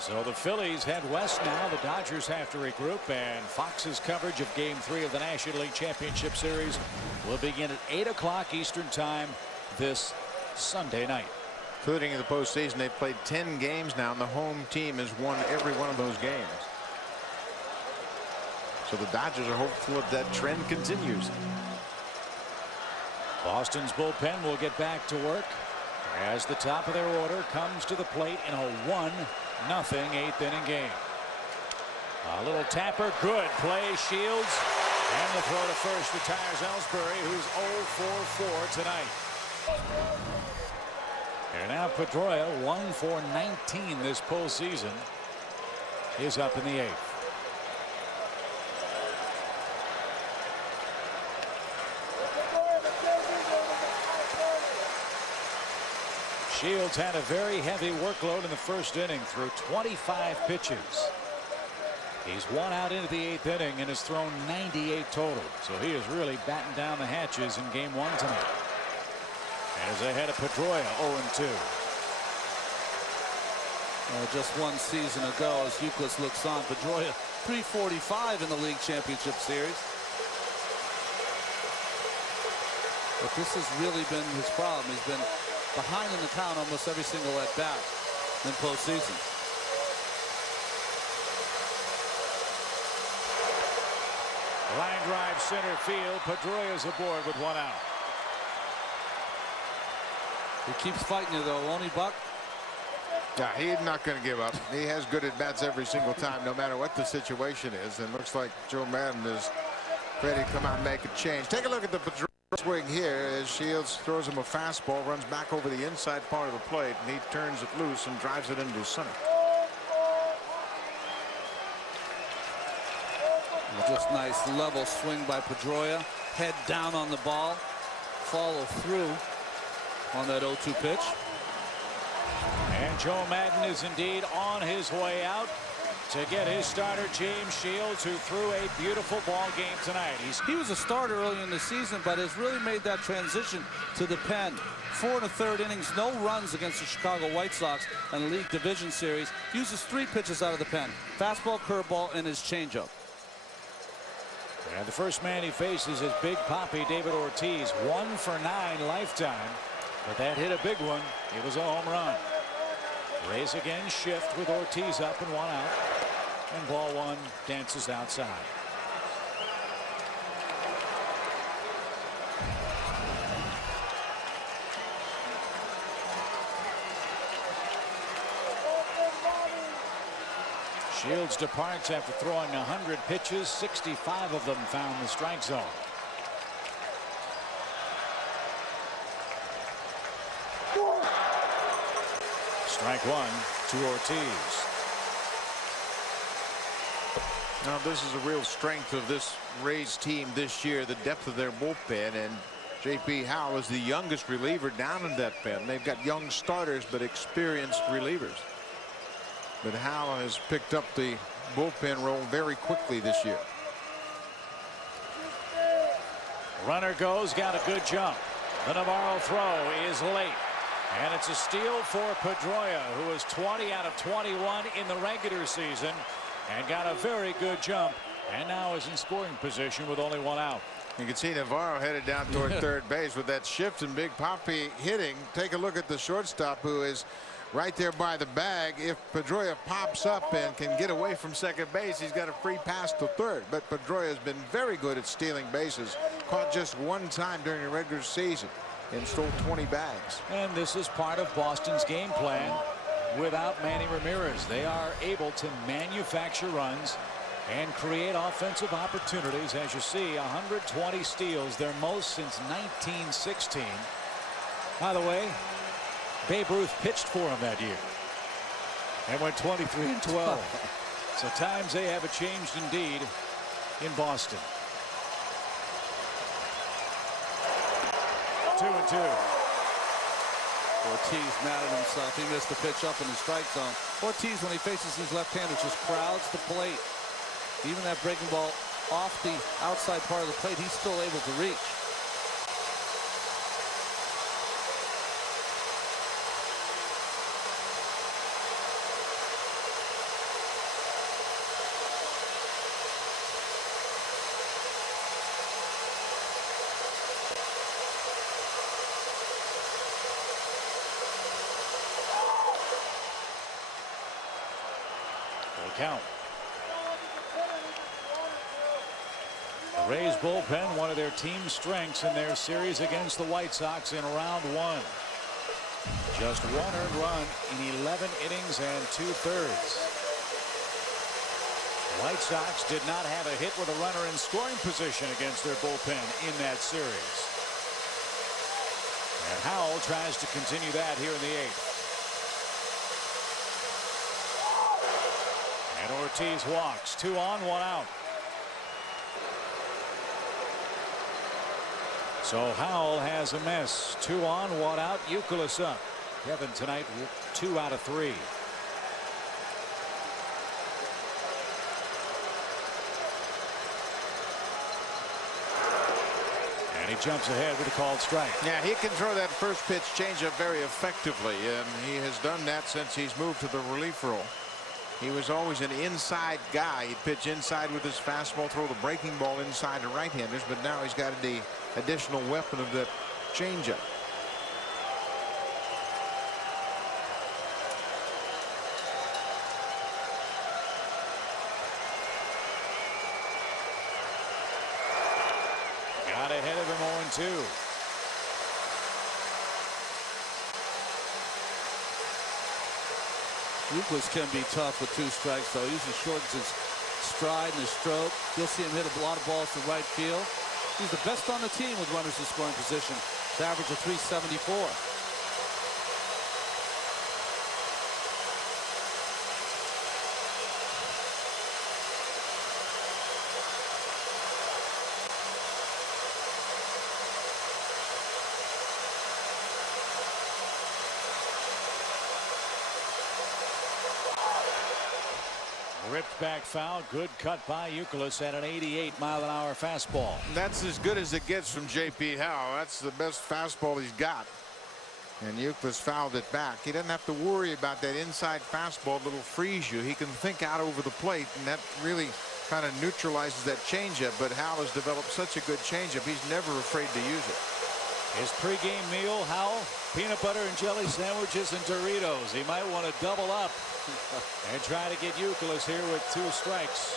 So the Phillies head west now. The Dodgers have to regroup, and Fox's coverage of Game 3 of the National League Championship Series will begin at 8 o'clock Eastern Time this Sunday night. Including in the postseason, they've played 10 games now, and the home team has won every one of those games. So the Dodgers are hopeful that that trend continues. Boston's bullpen will get back to work as the top of their order comes to the plate in a 1-0 eighth inning game. A little tapper, good play, Shields, and the throw to first retires Ellsbury, who's 0-for-4 tonight. And now Pedroia, 1-for-19 this postseason, is up in the eighth. Shields had a very heavy workload in the first inning through 25 pitches. He's one out into the eighth inning and has thrown 98 total. So he is really batting down the hatches in Game 1 tonight. As ahead of Pedroia, 0-2. Just one season ago, as Euclid looks on, Pedroia .345 in the league championship series. But this has really been his problem. He's been behind in the count almost every single at bat in postseason. Line drive center field. Pedroia's aboard with one out. He keeps fighting you though, won't he, Buck? Yeah, he's not going to give up. He has good at bats every single time, no matter what the situation is. And looks like Joe Madden is ready to come out and make a change. Take a look at the Pedroia swing here as Shields throws him a fastball, runs back over the inside part of the plate, and he turns it loose and drives it into center. Just nice level swing by Pedroia. Head down on the ball. Follow through on that 0-2 pitch. And Joe Madden is indeed on his way out to get his starter, James Shields, who threw a beautiful ball game tonight. He was a starter early in the season, but has really made that transition to the pen. 4 1/3 innings, no runs against the Chicago White Sox in the League Division Series. Uses 3 pitches out of the pen: fastball, curveball, and his changeup. And the first man he faces is Big Papi David Ortiz, 1 for 9 lifetime. But that hit a big one. It was a home run. Rays again shift with Ortiz up and 1 out. And ball 1 dances outside. Shields departs after throwing 100 pitches. 65 of them found the strike zone. Strike 1 to Ortiz. Now this is a real strength of this Rays team this year, the depth of their bullpen, and J.P. Howell is the youngest reliever down in that pen. They've got young starters but experienced relievers. But Howell has picked up the bullpen role very quickly this year. Runner goes, got a good jump. The Navarro throw is late. And it's a steal for Pedroia, who was 20 out of 21 in the regular season and got a very good jump, and now is in scoring position with only 1 out. You can see Navarro headed down toward third base with that shift and Big Papi hitting. Take a look at the shortstop, who is right there by the bag. If Pedroia pops up and can get away from second base, he's got a free pass to third. But Pedroia has been very good at stealing bases. Caught just 1 time during the regular season and stole 20 bags. And this is part of Boston's game plan. Without Manny Ramirez, they are able to manufacture runs and create offensive opportunities. As you see, 120 steals, their most since 1916. By the way, Babe Ruth pitched for him that year and went 23-12. So times they have changed indeed in Boston. 2-2. Ortiz mad at himself. He missed the pitch up in the strike zone. Ortiz, when he faces these left-handers, just crowds the plate. Even that breaking ball off the outside part of the plate, he's still able to reach. Count. The Rays bullpen, one of their team strengths in their series against the White Sox in round one. Just one earned run in 11 innings and 2/3. The White Sox did not have a hit with a runner in scoring position against their bullpen in that series. And Howell tries to continue that here in the 8th. And Ortiz walks. 2 on, 1 out. So Howell has a miss. 2 on, 1 out. Youkilis up. Kevin tonight 2 out of 3. And he jumps ahead with a called strike. Yeah, he can throw that first pitch changeup very effectively, and he has done that since he's moved to the relief role. He was always an inside guy. He'd pitch inside with his fastball, throw the breaking ball inside to right-handers, but now he's got the additional weapon of that changeup. Got ahead of him 0-2. Youkilis can be tough with 2 strikes, though. He usually shortens his stride and his stroke. You'll see him hit a lot of balls to right field. He's the best on the team with runners in scoring position. His average of 374. Ripped back foul. Good cut by Youkilis at an 88-mile-an-hour fastball. That's as good as it gets from J.P. Howell. That's the best fastball he's got. And Youkilis fouled it back. He doesn't have to worry about that inside fastball that'll freeze you. He can think out over the plate, and that really kind of neutralizes that changeup. But Howell has developed such a good changeup, he's never afraid to use it. His pregame meal, Howell, peanut butter and jelly sandwiches and Doritos. He might want to double up and try to get Youkilis here with 2 strikes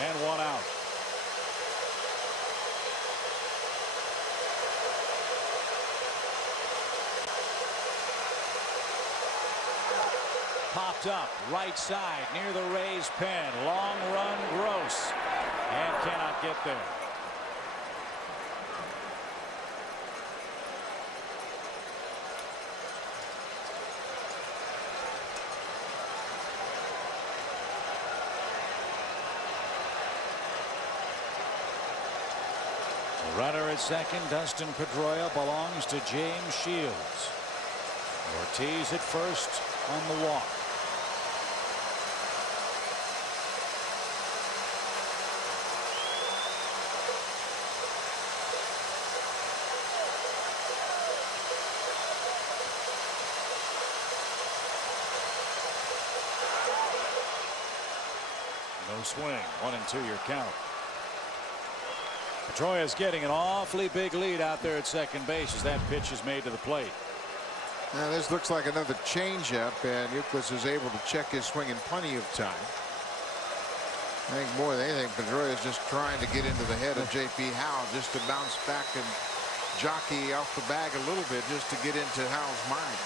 and 1 out. Popped up right side near the Rays pen. Long run, Gross, and cannot get there. Runner at second, Dustin Pedroia, belongs to James Shields. Ortiz at first on the walk. No swing. 1-2 your count. Pedroia is getting an awfully big lead out there at second base as that pitch is made to the plate. Now this looks like another changeup, and Youkilis is able to check his swing in plenty of time. I think more than anything, Pedroia is just trying to get into the head of J.P. Howell, just to bounce back and jockey off the bag a little bit, just to get into Howell's mind.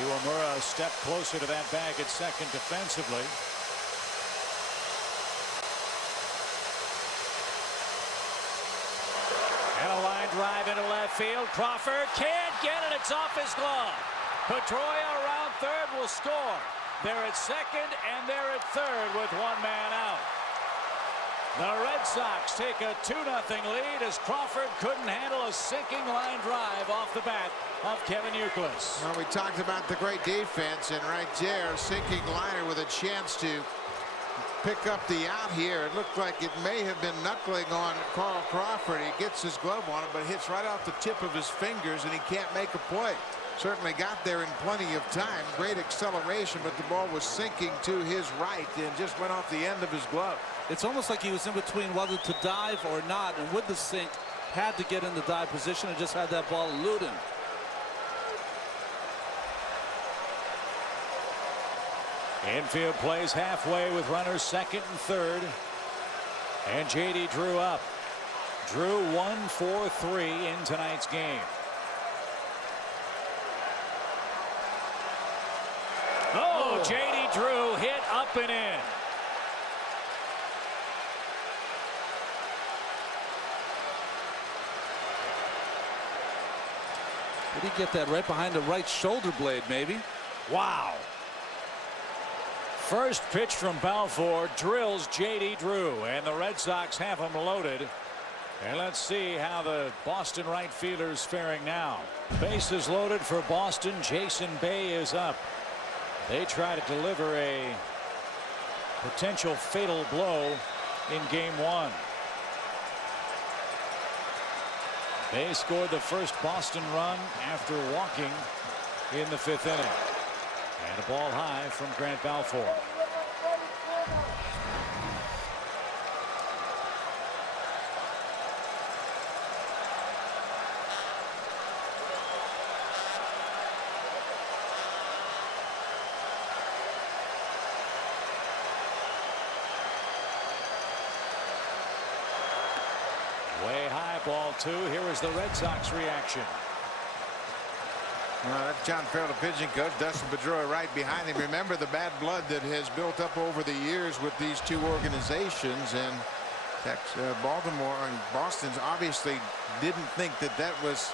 Iwamura a step closer to that bag at second defensively. And a line drive into left field. Crawford can't get it. It's off his glove. Pedroia around third will score. They're at second and they're at third with 1 man out. The Red Sox take a 2-0 lead as Crawford couldn't handle a sinking line drive off the bat of Kevin Youkilis. Well, we talked about the great defense, and right there, sinking liner with a chance to pick up the out here. It looked like it may have been knuckling on Carl Crawford. He gets his glove on it, but hits right off the tip of his fingers, and he can't make a play. Certainly got there in plenty of time. Great acceleration, but the ball was sinking to his right and just went off the end of his glove. It's almost like he was in between whether to dive or not, and with the sink, had to get in the dive position and just had that ball elude him. Infield plays halfway with runners second and third. And J.D. Drew up. Drew 1-for-3 in tonight's game. Oh, J.D. Drew hit up and in. Did he get that right behind the right shoulder blade, maybe? Wow. First pitch from Balfour drills J.D. Drew, and the Red Sox have him loaded. And let's see how the Boston right fielder's faring now. Bases loaded for Boston. Jason Bay is up. They try to deliver a potential fatal blow in game one. Bay scored the first Boston run after walking in the fifth inning. And a ball high from Grant Balfour. Way high, ball two. Here is the Red Sox reaction. That's John Farrell, the pitching coach. Dustin Pedroia right behind him. Remember the bad blood that has built up over the years with these two organizations, and Baltimore and Boston's obviously didn't think that that was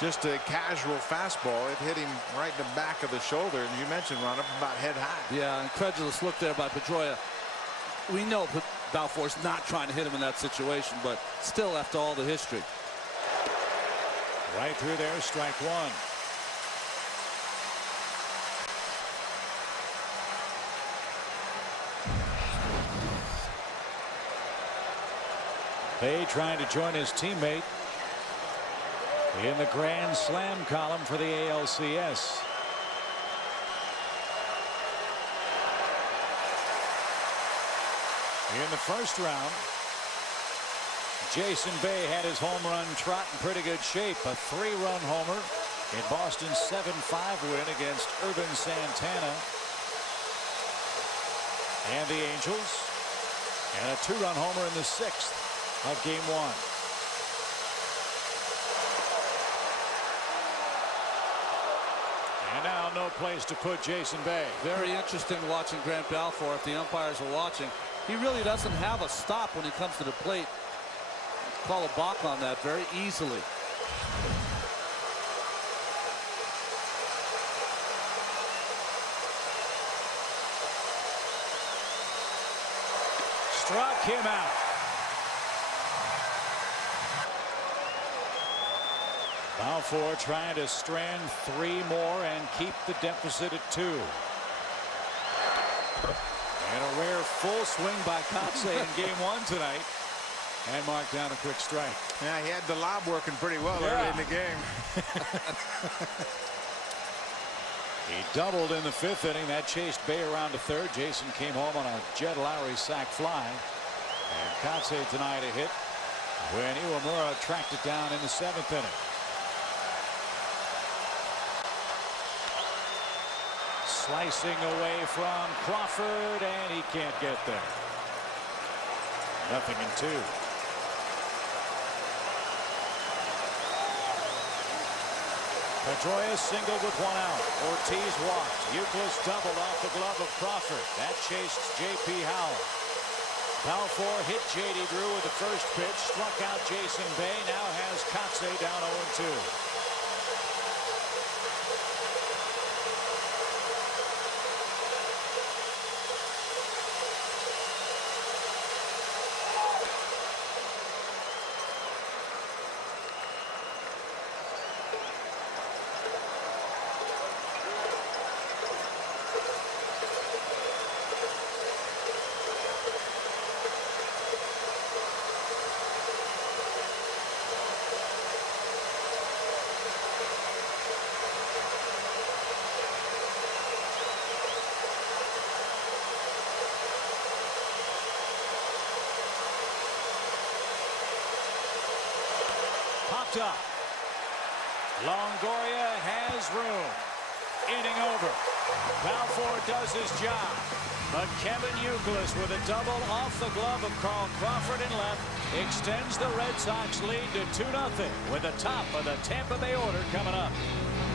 just a casual fastball. It hit him right in the back of the shoulder, and you mentioned, Ron, up about head high. Yeah, incredulous look there by Pedroia. We know Balfour's not trying to hit him in that situation, but still, after all the history. Right through there, strike one. Bay trying to join his teammate in the Grand Slam column for the ALCS. In the first round, Jason Bay had his home run trot in pretty good shape. A 3-run homer in Boston's 7-5 win against Irvin Santana and the Angels, and a 2-run homer in the 6th of game one. And now no place to put Jason Bay. Very interesting watching Grant Balfour. If the umpires are watching, he really doesn't have a stop when he comes to the plate. Call a balk on that very easily. Struck him out. Balfour trying to strand 3 more and keep the deficit at 2. And a rare full swing by Kotsay in game one tonight. And marked down a quick strike. Yeah, he had the lob working pretty well early in the game. He doubled in the 5th inning. That chased Bay around to third. Jason came home on a Jed Lowry sac fly. And Kotsay denied a hit when Iwamura tracked it down in the 7th inning. Slicing away from Crawford, and he can't get there. 0-2. Pedroia singled with 1 out. Ortiz walked. Euclid doubled off the glove of Crawford. That chased J.P. Howell. Balfour hit J.D. Drew with the first pitch, struck out Jason Bay. Now has Kotsay down 0-2. Popped up. Longoria has room. inning over. Balfour does his job. But Kevin Youkilis with a double off the glove of Carl Crawford in left extends the Red Sox lead to 2-0 with the top of the Tampa Bay order coming up.